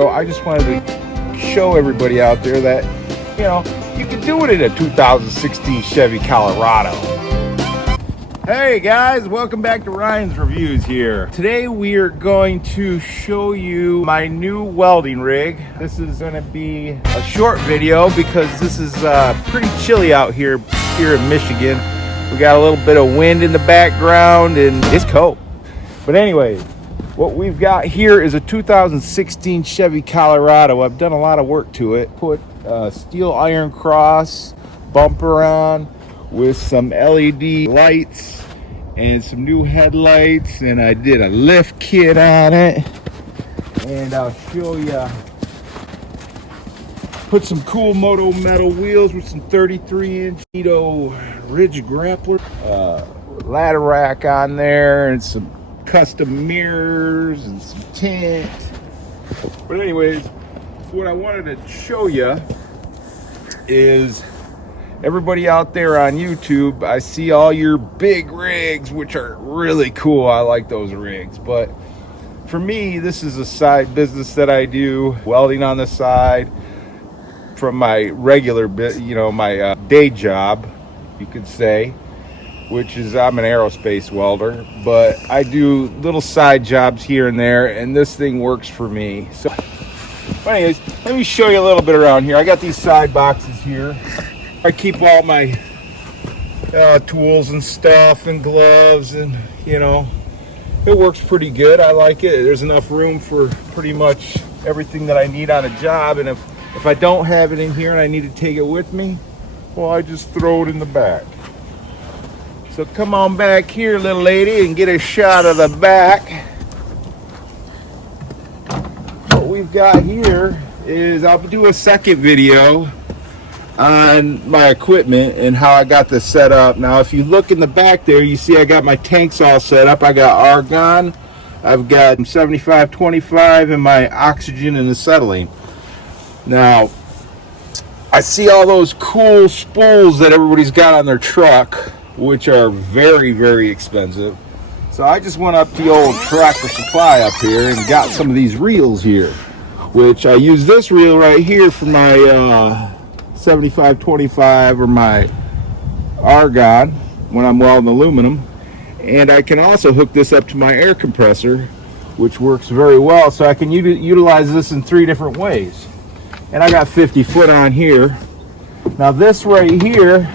So I just wanted to show everybody out there that, you know, you can do it in a 2016 Chevy Colorado. Hey guys, welcome back to Ryan's Reviews here. Today we are going to show you my new welding rig. This is going to be a short video because this is pretty chilly out here in Michigan. We got a little bit of wind in the background and it's cold. But anyways, what we've got here is a 2016 Chevy Colorado. I've done a lot of work to it. Put a steel iron cross bumper on with some LED lights and some new headlights, and I did a lift kit on it, and I'll show you. Put some cool moto metal wheels with some 33-inch Ridge grappler, ladder rack on there, and some custom mirrors and some tint. But anyways, what I wanted to show you is everybody out there on YouTube. I see all your big rigs, which are really cool. I like those rigs, but for me, this is a side business that I do, welding on the side from my regular my day job, you could say, which is I'm an aerospace welder, but I do little side jobs here and there, and this thing works for me. So anyways, let me show you a little bit around here. I got these side boxes here. I keep all my tools and stuff and gloves, and it works pretty good. I like it. There's enough room for pretty much everything that I need on a job, and if I don't have it in here and I need to take it with me, well, I just throw it in the back. So come on back here, little lady, and get a shot of the back. What we've got here is, I'll do a second video on my equipment and how I got this set up. Now, if you look in the back there, you see I got my tanks all set up. I got argon, I've got 75-25, and my oxygen and acetylene. Now, I see all those cool spools that everybody's got on their truck, which are very, very expensive. So I just went up to the old Tractor Supply up here and got some of these reels here, which I use this reel right here for my 75-25 or my argon when I'm welding aluminum. And I can also hook this up to my air compressor, which works very well, so I can utilize this in 3 different ways. And I got 50 foot on here. Now this right here,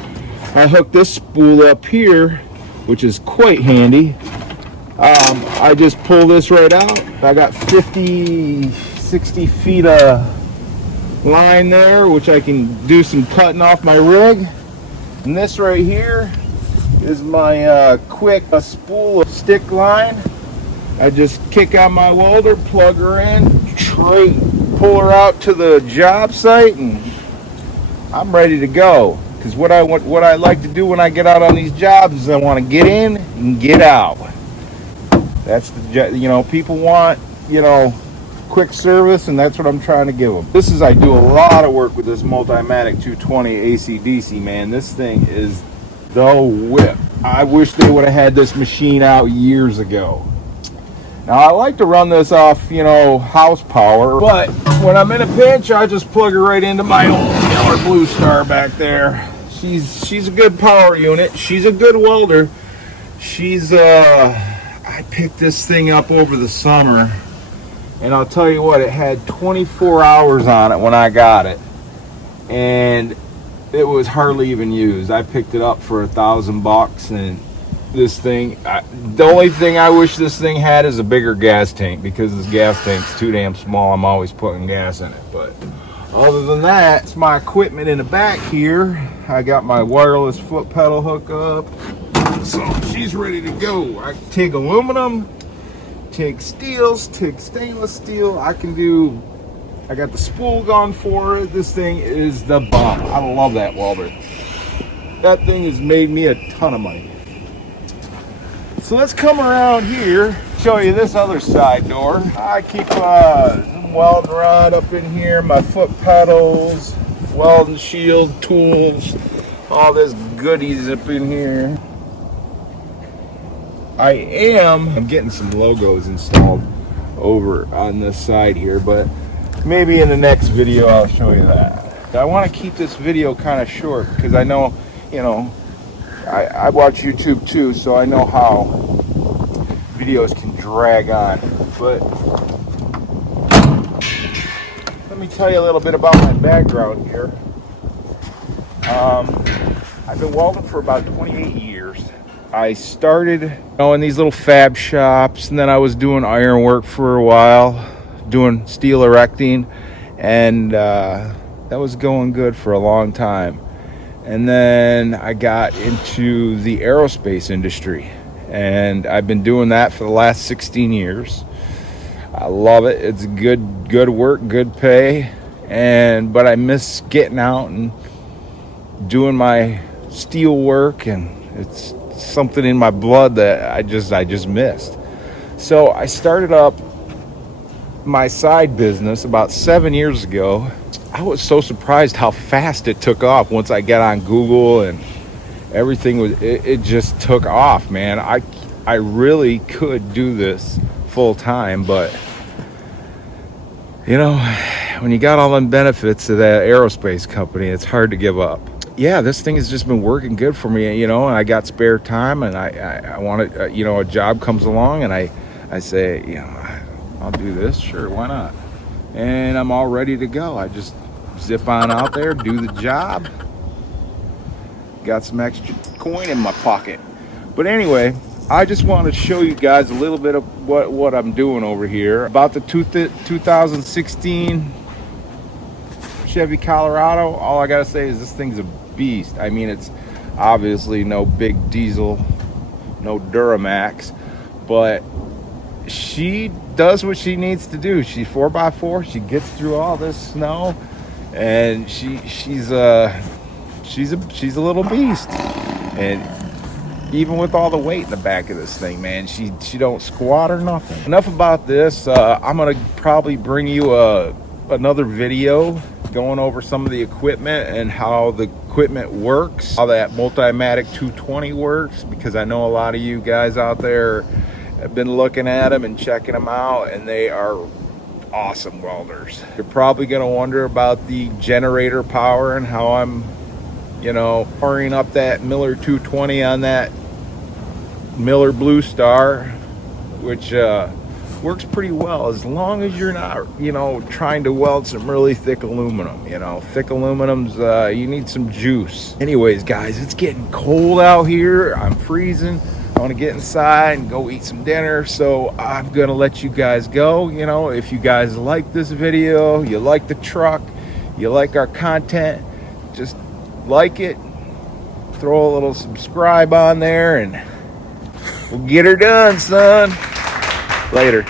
I hooked this spool up here, which is quite handy. I just pull this right out. I got 50, 60 feet of line there, which I can do some cutting off my rig. And this right here is my quick spool of stick line. I just kick on my welder, plug her in, pull her out to the job site, and I'm ready to go. Because what I like to do when I get out on these jobs is I want to get in and get out. That's people want quick service, and that's what I'm trying to give them. I do a lot of work with this Multimatic 220 AC/DC, man. This thing is the whip. I wish they would have had this machine out years ago. Now, I like to run this off, house power, but when I'm in a pinch, I just plug her right into my old Yellow Blue Star back there. She's a good power unit. She's a good welder. I picked this thing up over the summer, and I'll tell you what, it had 24 hours on it when I got it, and it was hardly even used. I picked it up for $1,000, and this thing, the only thing I wish this thing had is a bigger gas tank, because this gas tank's too damn small. I'm always putting gas in it. But other than that, it's my equipment in the back here. I got my wireless foot pedal hook up, so she's ready to go. I can take aluminum, take steels, take stainless steel. I got the spool gun for it. This thing is the bomb. I love that welder. That thing has made me a ton of money. So let's come around here, show you this other side door. I keep a welding rod up in here, my foot pedals, welding shield, tools, all this goodies up in here. I'm getting some logos installed over on this side here, but maybe in the next video I'll show you that. I want to keep this video kind of short because I know, you know, I watch YouTube too, so I know how videos can drag on. But let me tell you a little bit about my background here. I've been welding for about 28 years. I started, you know, in these little fab shops, and then I was doing iron work for a while, doing steel erecting, and that was going good for a long time. And then I got into the aerospace industry, and I've been doing that for the last 16 years. I love it. It's good work, good pay, but I miss getting out and doing my steel work, and it's something in my blood that I just missed. So I started up my side business about 7 years ago. I was so surprised how fast it took off once I got on Google, and everything it just took off, man. I really could do this full time, but you know, when you got all them benefits of that aerospace company, it's hard to give up. Yeah, this thing has just been working good for me, you know, and I got spare time, and I want to, you know, a job comes along, and I say, you know, I'll do this, sure, why not? And I'm all ready to go. I just zip on out there, do the job. Got some extra coin in my pocket. But anyway, I just want to show you guys a little bit of what I'm doing over here. About the 2016 Chevy Colorado, all I gotta say is this thing's a beast. I mean, it's obviously no big diesel, no Duramax, but she does what she needs to do. She's 4x4. She gets through all this snow, and she's a little beast. And even with all the weight in the back of this thing, man, she don't squat or nothing. Enough about this. I'm gonna probably bring you another video going over some of the equipment and how the equipment works, how that Multimatic 220 works, because I know a lot of you guys out there have been looking at them and checking them out, and they are awesome welders. You're probably going to wonder about the generator power and how I'm, you know, powering up that Miller 220 on that Miller Blue Star, which works pretty well as long as you're not, you know, trying to weld some really thick aluminum. You know, thick aluminum's, you need some juice. Anyways, guys, it's getting cold out here. I'm freezing. I want to get inside and go eat some dinner, so I'm gonna let you guys go. You know, if you guys like this video, you like the truck, you like our content, just like it, throw a little subscribe on there, and we'll get her done, son. Later.